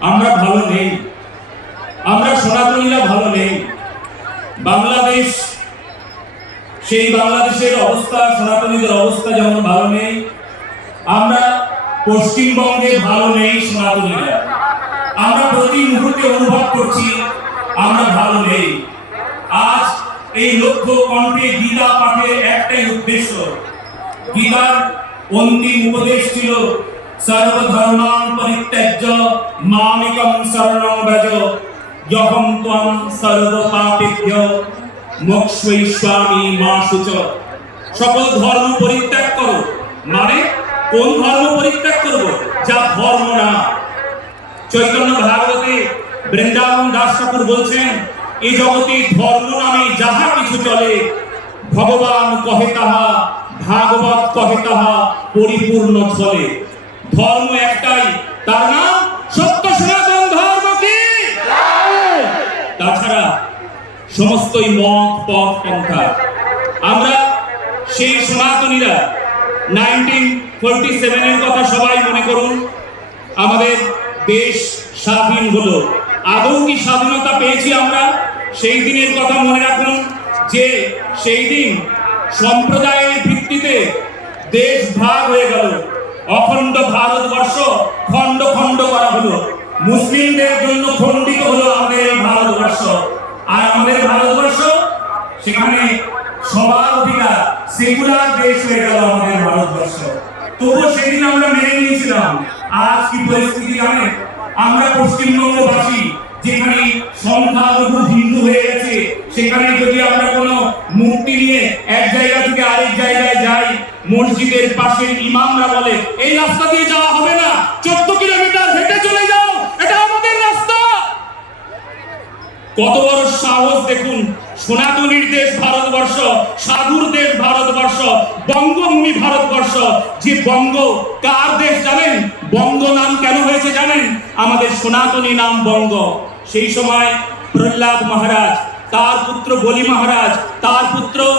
আমরা ভালো নেই। আমরা সনাতনীরা ভালো নেই। বাংলাদেশ, সেই বাংলাদেশের অবস্থা, সনাতনীদের অবস্থা যেমন ভালো নেই, আমরা পশ্চিমবঙ্গে ভালো নেই সনাতনীরা। আমরা প্রতি মুহূর্তে অনুভব করছি, আমরা ভালো নেই। আজ এই লক্ষ্য কণ্ঠে গীতা পাঠের একটাই উদ্দেশ্য। গীতার অন্তিম উপদেশ ছিল সর্বধর্মান পরিত্যাজ্য মামিকম শরণং ব্রজ যহম ত্বং সর্ব পাপেভ্য মোক্ষৈস্বামী মা শুচ সকল ধর্ম পরিত্যাগ করো। মানে কোন ধর্ম পরিত্যাগ করব? যা ধর্ম না। চৈতন্য ভাগবতে বৃন্দাবন দাস ঠাকুর বলছেন এই জগতে ধর্ম নামে যাহা কিছু চলে, ভগবান কহে তাহা ভাগবত কহে তাহা পরিপূর্ণ চলে ধর্ম একটাই, তার নাম সত্য সনাতন ধর্ম কি? তাছাড়া সমস্তই মত, পথ, পন্থা। আমরা সেই সনাতনীরা নাইনটিন ফোরটি সেভেনের কথা সবাই মনে করুন, আমাদের দেশ স্বাধীন হলো। আদৌ কি স্বাধীনতা পেয়েছি আমরা? সেই দিনের কথা মনে রাখুন যে সেই দিন সম্প্রদায়ের ভিত্তিতে দেশ ভাগ হয়ে গেল। অখণ্ড ভারতবর্ষ খণ্ড খণ্ড করা হলো। মুসলিমদের জন্য খণ্ডিত হলো আমাদের এই ভারতবর্ষ। আর আমাদের ভারতবর্ষ, সেখানে সবার অধিকার, সেকুলার দেশ হয়ে গেল আমাদের ভারতবর্ষ। তবুও সেদিন আমরা মেনে নিয়েছিলাম। আজ কি পরিস্থিতি জানেন? আমরা পশ্চিমবঙ্গবাসী, যেখানে সংখ্যালঘু হিন্দু হয়ে গেছে, সেখানে যদি আমরা কোনো কত বড় সাহস দেখুন। সনাতনীর দেশ ভারতবর্ষ, সাধুর দেশ ভারতবর্ষ, বঙ্গভূমি ভারতবর্ষ। যে বঙ্গ, কার দেশ জানেন? বঙ্গ নাম কেন হয়েছে জানেন? আমাদের সনাতনী নাম বঙ্গ। সেই সময় প্রহ্লাদ মহারাজ, তার পুত্র বলি মহারাজ, তার পুত্র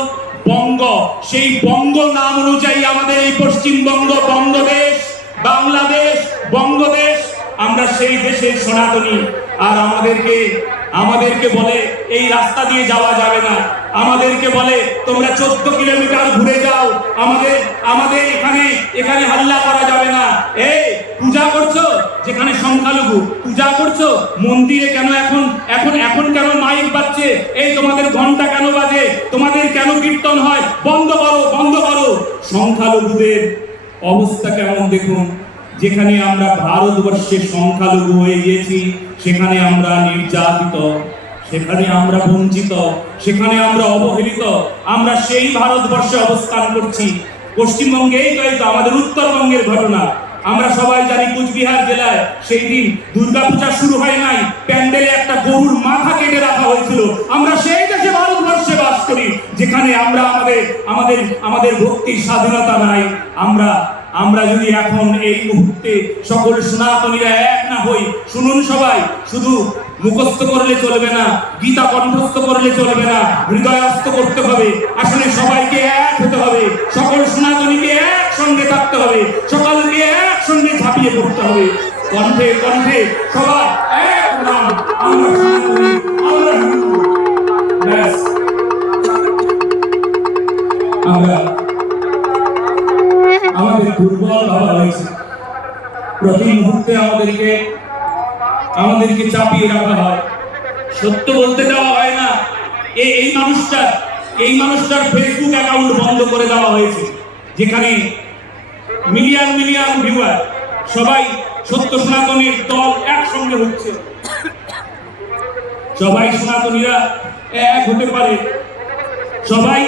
বঙ্গ। সেই বঙ্গ নাম অনুযায়ী আমাদের এই পশ্চিমবঙ্গ বঙ্গদেশ, বাংলাদেশ বঙ্গদেশ। আমরা সেই দেশের সনাতনী। আর আমাদেরকে আমাদেরকে বলে, এই রাস্তা দিয়ে যাওয়া যাবে না। আমাদেরকে বলে, তোমরা চোদ্দ কিলোমিটার ঘুরে যাও। আমাদের আমাদের এখানে এখানে হাল্লা করা যাবে না। এই, পূজা করছ? যেখানে সংখ্যালঘু, পূজা করছ? মন্দিরে কেন এখন এখন এখন কেন মাইক বাজছে? এই তোমাদের ঘণ্টা কেন বাজে? তোমাদের কেন কীর্তন হয়? বন্ধ করো বন্ধ করো। সংখ্যালঘুদের অবস্থা কেমন দেখুন? যেখানে আমরা ভারতবর্ষে সংখ্যালঘু হয়ে গিয়েছি, সেখানে আমরা নির্যাতিত, সেখানে আমরা বঞ্চিত, সেখানে আমরা অবহেলিত, আমরা সেই ভারতবর্ষে অবস্থান করছি। পশ্চিমবঙ্গেই তো, আমাদের উত্তরবঙ্গের ঘটনা। আমরা সবাই জানি কুচবিহার জেলায় সেই দিন দুর্গাপূজা শুরু হয় নাই, প্যান্ডেলে একটা গরুর মাথা কেটে রাখা হয়েছিল। আমরা সেই দেশে ভারতবর্ষে বাস করি, যেখানে আমরা আমাদের আমাদের আমাদের ভক্তির স্বাধীনতা নাই। আমরা আমরা যদি এখন এই মুহূর্তে সকল সনাতনীরা এক না হই, শুনুন সবাই, শুধু মুখস্থ করলে চলবে না, গীতা কণ্ঠস্থ করলে চলবে না, হৃদয়স্থ করতে হবে। আসলে সবাইকে এক হতে হবে, সকল সনাতনীকে এক সঙ্গে থাকতে হবে, সকলকে এক সঙ্গে ঝাঁপিয়ে পড়তে হবে। কণ্ঠে কণ্ঠে, সবাই, এক নাম, আমরা আমরা দুর্বল ভাবা হয়েছে প্রতি মুহূর্তে আমাদেরকে আমাদেরকে চাপিয়ে রাখা হয়। সত্য বলতে দেওয়া হয় না এই মানুষটার এই মানুষটার ফেসবুক অ্যাকাউন্ট বন্ধ করে দেওয়া হয়েছে, যেখানে মিলিয়ন মিলিয়ন ভিউয়ার সবাই সত্য সনাতনীর দল একসঙ্গে হচ্ছে। সবাই সনাতনীরা এক হতে পারে। সবাই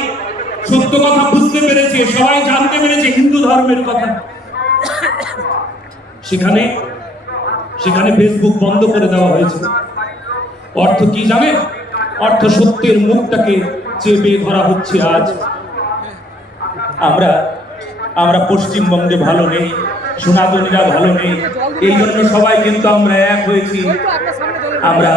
সত্য কথা বুঝতে পেরেছে, সবাই জানতে পেরেছে হিন্দু ধর্মের কথা। সেখানে সেখানে ফেসবুক বন্ধ করে দেওয়া হয়েছে। অর্থ কি জানেন অর্থ সত্যের মুখটাকে চেপে ধরা হচ্ছে আজ। আমরা আমরা পশ্চিমবঙ্গে ভালো নেই, সনাতনীরা ভালো নেই, এই জন্য সবাই কিন্তু আমরা এক হয়েছি। আমরা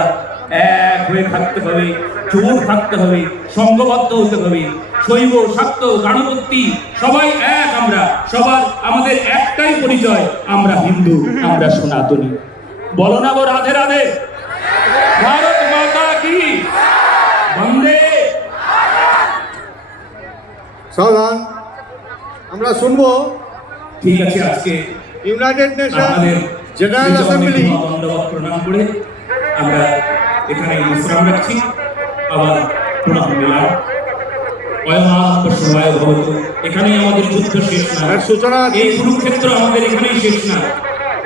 এক হয়ে থাকতে হবে, চোর থাকতে হবে সংঘবদ্ধ হতে হবে। শৈব শাক্ত গাণপত্যি সবাই এক আমরা সবার আমাদের একটাই পরিচয় আমরা হিন্দু আমরা সনাতনী। বলো না গো রাধে রাধে। ভারত মাতা কি? বন্দে। সাবধান আমরা শুনব ঠিক আছে আজকে ইউনাইটেড নেশন জেনারেল অ্যাসেম্বলি প্রণাম করে আমরা এখানে বিশ্রাম রাখছি। আবার প্রণাম ভবতু এখানেই আমাদের যুদ্ধ শেষ না। সূচনা এই কুরুক্ষেত্র আমাদের এখানেই শেষ না।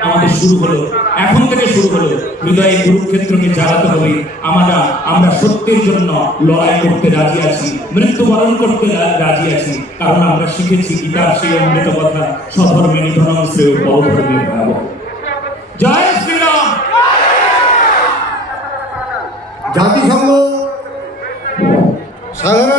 আমাদের শুরু হলো এখন থেকে শুরু হলো। হৃদয়ে কুরুক্ষেত্রকে হবে। আমরা আমরা সত্যের জন্য লড়াই করতে রাজি আছি মৃত্যুবরণ করতে রাজি আছি। কারণ আমরা শিখেছি গীতার সেই অমৃত কথা স্বধর্মে নিধনম শ্রেয় পরধর্মে জয় শ্রীরাম! জাতিসংঘ সাধারণ